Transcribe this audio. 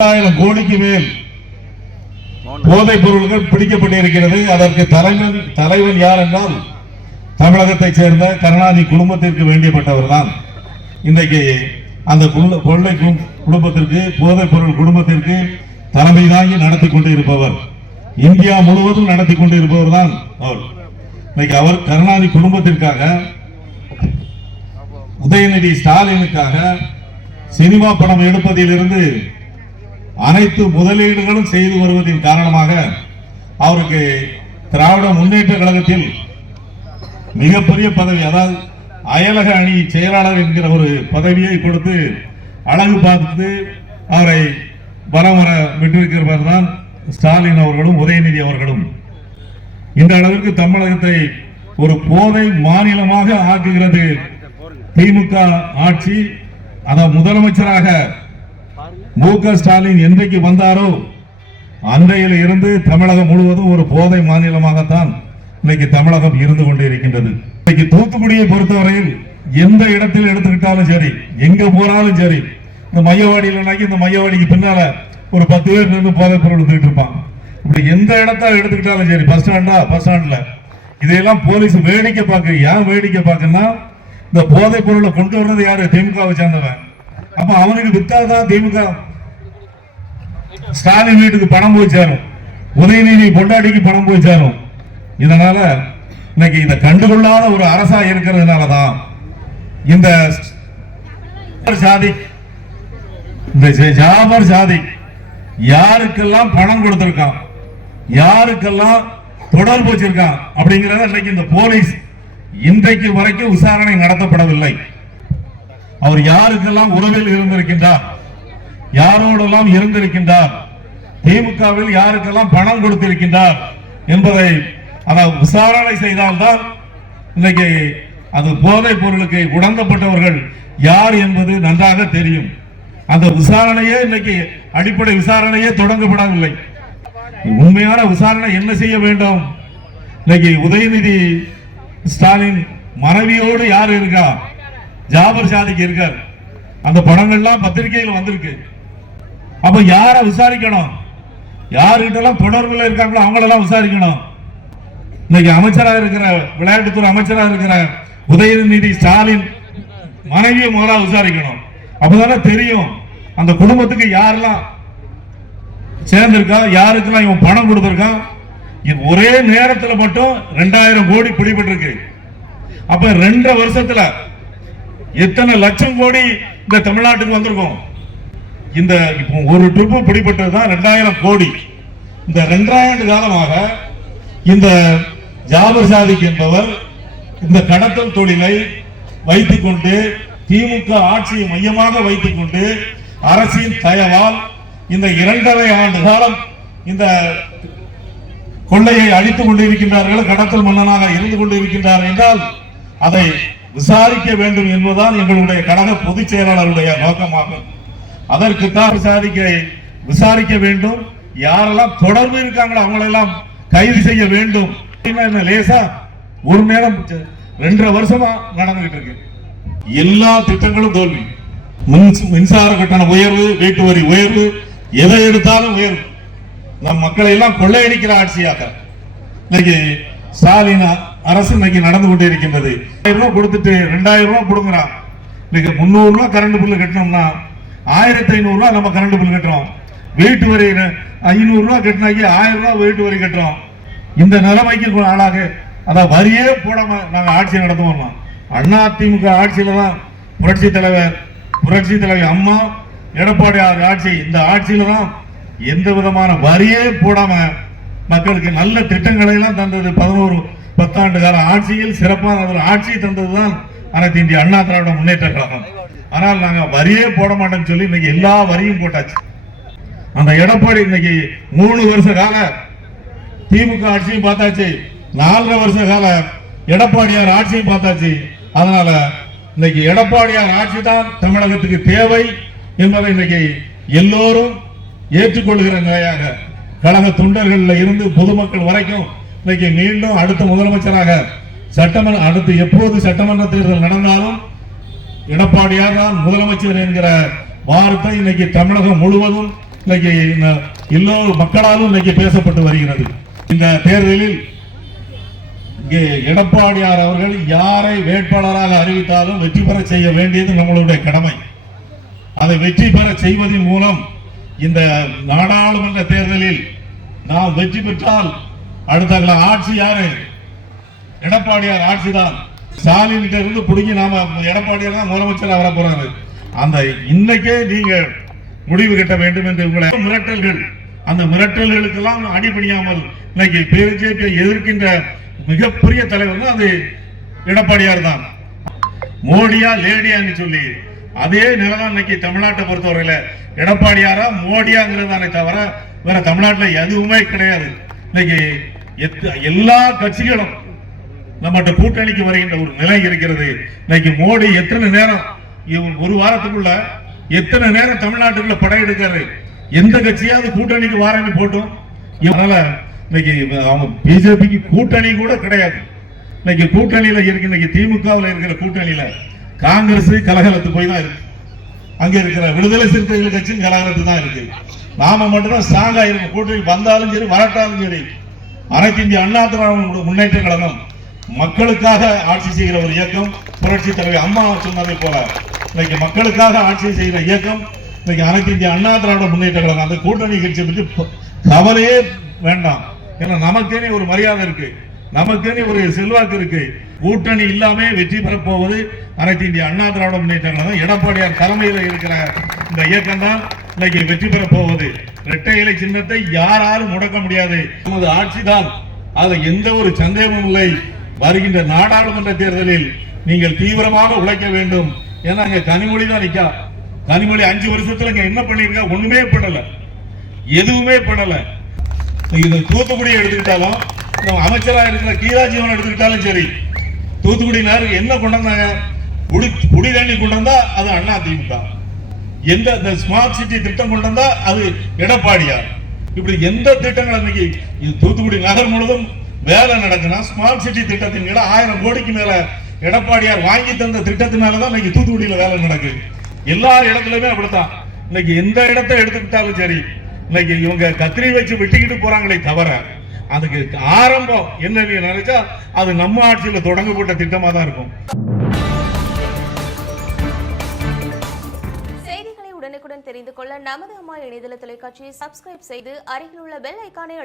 ஆயிரம் கோடிக்கு மேல் போதைப் பொருள்கள் பிடிக்கப்பட்டிருக்கிறது. அதற்கு தலைவன் தலைவன் யார் என்றால் தமிழகத்தைச் சேர்ந்த கருணாநிதி குடும்பத்திற்கு வேண்டியப்பட்டவர் தான் இன்றைக்கு அந்த கொள்ளை குடும்பத்திற்கு போதைப் பொருள் குடும்பத்திற்கு தலைமை தாங்கி நடத்தி கொண்டு இருப்பவர் இந்தியா முழுவதும் நடத்தி கொண்டு இருப்பவர் தான் அவர். இன்னைக்கு அவர் கருணாநிதி குடும்பத்திற்காக உதயநிதி ஸ்டாலினுக்காக சினிமா படம் எடுப்பதிலிருந்து அனைத்து முதலீடுகளும் செய்து வருவதின் காரணமாக அவருக்கு திராவிட முன்னேற்ற கழகத்தில் மிகப்பெரிய பதவி அதாவது அயலக அணி செயலாளர் என்கிற ஒரு பதவியை கொடுத்து அழகு பார்த்து அவரை வரம் வர விட்டிருக்கிறவர் தான் ஸ்டாலின் அவர்களும் உதயநிதி அவர்களும். இந்த அளவிற்கு தமிழகத்தை ஒரு போதை மாநிலமாக ஆக்குகிறது திமுக ஆட்சி. அத முதலமைச்சராக மு க ஸ்டாலின் என்றைக்கு வந்தாரோ அன்றையில் இருந்து தமிழகம் முழுவதும் ஒரு போதை மாநிலமாகத்தான் இன்னைக்கு தமிழகம் இருந்து கொண்டே இருக்கின்றது இன்னைக்கு தூத்துக்குடியை பொறுத்தவரையில் எந்த இடத்தில் எடுத்துக்கிட்டாலும் சரி எங்க போனாலும் சரி இந்த மையவாடியிலனாக்கி இந்த மையவாடிக்கு பின்னால ஒரு பத்து பேர் நின்று போதைப் பொருள் எடுத்துக்கிட்டு இருப்பான் இப்படி எந்த இடத்த எடுத்துக்கிட்டாலும் சரி பஸ் ஸ்டாண்டா பஸ் ஸ்டாண்ட்ல. இதையெல்லாம் போலீஸ் வேடிக்கை பார்க்க ஏன் வேடிக்கை பார்க்கன்னா இந்த போதைப் பொருளை கொண்டு வர்றது யாரு? திமுகவை சேர்ந்தவன். அப்ப அவனுக்கு வித்தாதான் திமுக? ஸ்டாலின் வீட்டுக்கு பணம் போய் சேரும். உதயநிதி பொண்டாட்டிக்கு பணம் போய் சேரும். இதனால இன்னைக்கு இதை கண்டுகொள்ளாத ஒரு அரசா இருக்கிறதுனால தான் இந்த சாதி இந்த ஜாபர் சாதி யாருக்கெல்லாம் பணம் கொடுத்திருக்கான் யாருக்கெல்லாம் தொடர்பு வச்சிருக்கான் அப்படிங்கிறத இன்னைக்கு இந்த போலீஸ் இன்றைக்கு வரைக்கும் விசாரணை நடத்தப்படவில்லை. அவர் யாருக்கெல்லாம் உறவில் இருந்திருக்கின்றார்? யாரோடெல்லாம் இருந்திருக்கின்றார்? திமுகவில் யாருக்கெல்லாம் பணம் கொடுத்திருக்கின்றார் என்பதை அதாவது விசாரணை செய்தால்தான் இன்னைக்கு அது போதைப் பொருளுக்கு உடந்தப்பட்டவர்கள் யார் என்பது நன்றாக தெரியும். அந்த விசாரணையே இன்னைக்கு அடிப்படை விசாரணையே தொடங்கப்படவில்லை. உண்மையான விசாரணை என்ன செய்ய வேண்டும்? இன்னைக்கு உதயநிதி ஸ்டாலின் மனைவியோடு யார் இருக்கா? ஜாபர் சாதிக்கு இருக்கார். அந்த படங்கள்லாம் பத்திரிகையில் வந்திருக்கு. அப்ப யார விசாரிக்கணும்? யாருகிட்ட எல்லாம் இருக்காங்களோ அவங்களெல்லாம் விசாரிக்கணும். இன்னைக்கு அமைச்சராக இருக்கிற விளையாட்டுத்துறை அமைச்சராக இருக்கிற உதயநிதி ஸ்டாலின் மனைவியை முதலாக விசாரிக்கணும். அப்பதானே தெரியும் அந்த குடும்பத்துக்கு யாரெல்லாம் சேர்ந்திருக்கா யாருக்கெல்லாம் இவன் பணம் கொடுத்துருக்கான் ஒரே நேரத்தில் மட்டும் ரெண்டாயிரம் கோடி பிடிபட்டிருக்கு. அப்ப ரெண்டு வருஷத்துல எத்தனை லட்சம் கோடி இந்த தமிழ்நாட்டுக்கு வந்திருக்கோம்? இந்த இப்போ ஒரு ட்ரிப்பு பிடிபட்டது தான் ரெண்டாயிரம் கோடி. இந்த ரெண்டாயிரம் காலமாக இந்த ஜாபர் சாதிக் என்பவர் இந்த கடத்தல் தொழிலை வைத்துக் கொண்டு திமுக ஆட்சியை மையமாக வைத்துக் கொண்டு அரசின் தயவால் இந்த இரண்டரை ஆண்டு காலம் இந்த கொள்ளையை அழித்துக் கொண்டிருக்கின்றார்கள் கடத்தல் மன்னனாக இருந்து கொண்டிருக்கின்றார் என்றால் அதை விசாரிக்க வேண்டும் என்பதுதான் எங்களுடைய கழக பொதுச் செயலாளருடைய நோக்கமாகும். அதற்குத்தான் விசாரிக்க விசாரிக்க வேண்டும். யாரெல்லாம் தொடர்பு இருக்காங்களோ அவங்களெல்லாம் கைது செய்ய வேண்டும். என்ன, லேசா ஒரு நேரம் ரெண்டரை வருஷமா நடந்துகிட்டு இருக்கு. எல்லா திட்டங்களும் தோல்வி. மின்சார கட்டண உயர்வு வீட்டு வரி உயர்வு எதை எடுத்தாலும் உயர்வு. நம் மக்களை எல்லாம் கொள்ளையடிக்கிற ஆட்சியாக இன்னைக்கு ஸ்டாலின் அரசு இன்னைக்கு நடந்து கொண்டே இருக்கின்றது ஆயிரம் ரூபாய் கொடுத்துட்டு ரெண்டாயிரம் ரூபாய் கொடுக்குறான் இன்னைக்கு முந்நூறு ரூபாய் கரண்ட் பில்லு கட்டணும்னா ஆயிரத்தி ஐநூறு ரூபாய் நம்ம கரண்ட் பில் கட்டுறோம். வீட்டு வரி ஐநூறு ரூபாய் கட்டினாக்கி ஆயிரம் ரூபாய் வீட்டு வரி கட்டுறோம். இந்த நிலைமைக்கு ஆளாக அதான் வரியே போடாம நாங்கள் ஆட்சி நடத்துவோம் அண்ணா திமுக ஆட்சியில தான் புரட்சி தலைவர் புரட்சி தலைவர் அம்மா எடப்பாடி ஆட்சி. இந்த ஆட்சியில தான் எந்த விதமான வரியே போடாம மக்களுக்கு நல்ல திட்டங்களை எல்லாம் தந்தது. பதினோரு பத்தாண்டு கால ஆட்சியில் சிறப்பான ஒரு ஆட்சி தந்ததுதான் அனைத்து இந்திய அண்ணா திராவிட முன்னேற்ற கழகம். ஆனால் நாங்க வரியே போட மாட்டோம்னு சொல்லி இன்னைக்கு எல்லா வரியும் போட்டாச்சு. அந்த எடப்பாடி இன்னைக்கு மூணு வருஷ கால திமுக ஆட்சியும் பார்த்தாச்சு. நாலரை வருஷ கால எடப்பாடியார் ஆட்சியும் பார்த்தாச்சு. அதனால இன்னைக்கு எடப்பாடியார் ஆட்சி தான் தமிழகத்துக்கு தேவை என்பதை இன்னைக்கு எல்லோரும் ஏற்றுக்கொள்கிற நிலையாக கழக தொண்டர்கள்ல இருந்து பொதுமக்கள் வரைக்கும் இன்னைக்கு மீண்டும் அடுத்த முதலமைச்சராக சட்டமன்ற அடுத்து எப்போது சட்டமன்ற தேர்தல் நடந்தாலும் எடப்பாடியார் தான் முதலமைச்சர் என்கிற வார்த்தை இன்னைக்கு தமிழகம் முழுவதும் இன்னைக்கு இந்த மக்களாலும் இன்னைக்கு பேசப்பட்டு வருகிறது. இந்த தேர்தலில் இங்கே எடப்பாடியார் அவர்கள் யாரை வேட்பாளராக அறிவித்தாலும் வெற்றி பெற செய்ய வேண்டியது நம்மளுடைய கடமை. அதை வெற்றி பெற செய்வதன் மூலம் இந்த நாடாளுமன்ற தேர்தலில் நாம் வெற்றி பெற்றால் அடுத்த ஆட்சி யாரு? எடப்பாடியார் ஆட்சி தான் ஸ்டாலின் இருந்து பிடிங்கி நாம எடப்பாடியார் தான் முதலமைச்சர் வர போறாரு. அந்த இன்னைக்கே நீங்க முடிவு கட்ட வேண்டும் என்று உங்களை மிரட்டல்கள். அந்த மிரட்டல்களுக்கெல்லாம் அடிபணியாமல் இன்னைக்கு பிஜேபியை எதிர்க்கின்ற மிகப்பெரிய தலைவர் அது எடப்பாடியார் தான் மோடியா லேடியான்னு சொல்லி அதே நிலைதான் இன்னைக்கு தமிழ்நாட்டை பொறுத்தவரையில எடப்பாடியாரா மோடியாங்கிறதானே தவிர வேற தமிழ்நாட்டுல எதுவுமே கிடையாது. இன்னைக்கு எல்லா கட்சிகளும் நம்மகிட்ட கூட்டணிக்கு வருகின்ற ஒரு நிலை இருக்கிறது. இன்னைக்கு மோடி எத்தனை நேரம் ஒரு வாரத்துக்குள்ள எத்தனை நேரம் தமிழ்நாட்டுக்குள்ள படையெடுக்காரு எந்த கட்சியாவது கூட்டணிக்கு வாரன்னு போட்டும். அதனால இன்னைக்கு அவங்க பிஜேபிக்கு கூட்டணி கூட கிடையாது. இன்னைக்கு கூட்டணியில இருக்கு இன்னைக்கு திமுகவில் இருக்கிற கூட்டணியில காங்கிரஸ் கலகலத்து போய் தான் இருக்கு. அங்க இருக்கிற விடுதலை சிறுத்தைகள் கட்சியும் கலகலத்து தான் இருக்கு. நாம மட்டும்தான் ஸ்ட்ராங்கா இருக்கும் கூட்டணி வந்தாலும் சரி வரட்டாலும் சரி. அனைத்து இந்திய அண்ணா திராவிட முன்னேற்ற கழகம் மக்களுக்காக ஆட்சி செய்கிற ஒரு இயக்கம் புரட்சி தலைவர் அம்மா சொன்னதை போல. இன்னைக்கு மக்களுக்காக ஆட்சி செய்கிற இயக்கம் இன்னைக்கு அனைத்து இந்திய அண்ணா திராவிட முன்னேற்ற கழகம் அந்த கூட்டணி கட்சியை பற்றி கவலையே வேண்டாம். ஏன்னா நமக்கேனே ஒரு மரியாதை இருக்கு. நமக்கேனே ஒரு செல்வாக்கு இருக்கு. கூட்டணி இல்லாம வெற்றி பெறப்போவது அனைத்து இந்திய அண்ணா திராவிட முன்னேற்ற கழகம் எடப்பாடியார் தலைமையில் இருக்கிற இந்த இயக்கம் தான் இன்னைக்கு வெற்றி பெறப் போவது. இரட்டை இலை சின்னத்தை யாராலும் முடக்க முடியாது. நமது ஆட்சி தான். அது எந்த ஒரு சந்தேகமும் இல்லை. வருகின்ற நாடாளுமன்ற தேர்தலில் நீங்கள் தீவிரமாக உழைக்க வேண்டும். ஏன்னா அங்க கனிமொழி தான் நிக்கா. கனிமொழி அஞ்சு வருஷத்துல இங்க என்ன பண்ணிருக்கா? ஒண்ணுமே பண்ணல. எதுவுமே பண்ணல. இது தூத்துக்குடி எடுத்துக்கிட்டாலும் அமைச்சரா இருக்கிற கீராஜீவன் எடுத்துக்கிட்டாலும் சரி தூத்துக்குடியினர் என்ன கொண்டு வந்தாங்க? புடி குடி தண்ணி கொண்டு வந்தா அது அண்ணா திமுக. எந்த இந்த ஸ்மார்ட் சிட்டி திட்டம் கொண்டு வந்தா அது எடப்பாடியார். இப்படி எந்த திட்டங்கள் அன்னைக்கு இது தூத்துக்குடி நகர் முழுவதும் வேலை நடக்குன்னா ஸ்மார்ட் சிட்டி திட்டத்தின் கீழே ஆயிரம் கோடிக்கு மேல எடப்பாடியார் வாங்கி தந்த திட்டத்தினாலதான் இன்னைக்கு தூத்துக்குடியில வேலை நடக்குது. எல்லா இடத்துலயுமே அப்படித்தான். இன்னைக்கு எந்த இடத்த எடுத்துக்கிட்டாலும் சரி இன்னைக்கு இவங்க கத்திரி வச்சு வெட்டிக்கிட்டு போறாங்களே தவிர அதுக்கு ஆரம்பம் என்ன நினைச்சா அது நம்ம ஆட்சியில தொடங்கப்பட்ட திட்டமா தான் இருக்கும். செய்திகளை உடனுக்குடன் தெரிந்து கொள்ள நமது அம்மா இணையதள தொலைக்காட்சியை சப்ஸ்கிரைப் செய்து அருகில் உள்ள பெல் ஐக்கானை